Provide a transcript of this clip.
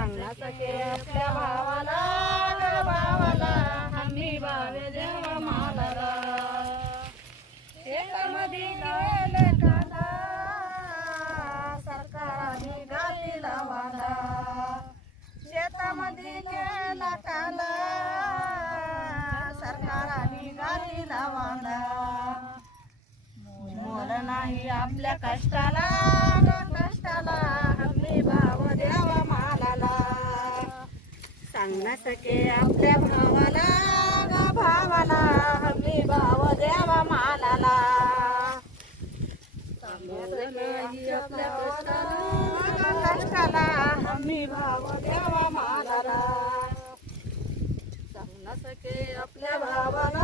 सांगना सखे आपल्या भावाला भावाला आम्ही भावे देवा माला एकामध्ये गेले कांदा सरकारने लावाला शेतामध्ये गेला काला सरकारानी गाली लावाला मोल नाही आपल्या कष्टाला सांगना सके आपल्या भावाला ग भावाला हमी भाव द्यावा मानाला कष्टाला हमी भाव द्यावा मानाला सांगना सके आपल्या भावाला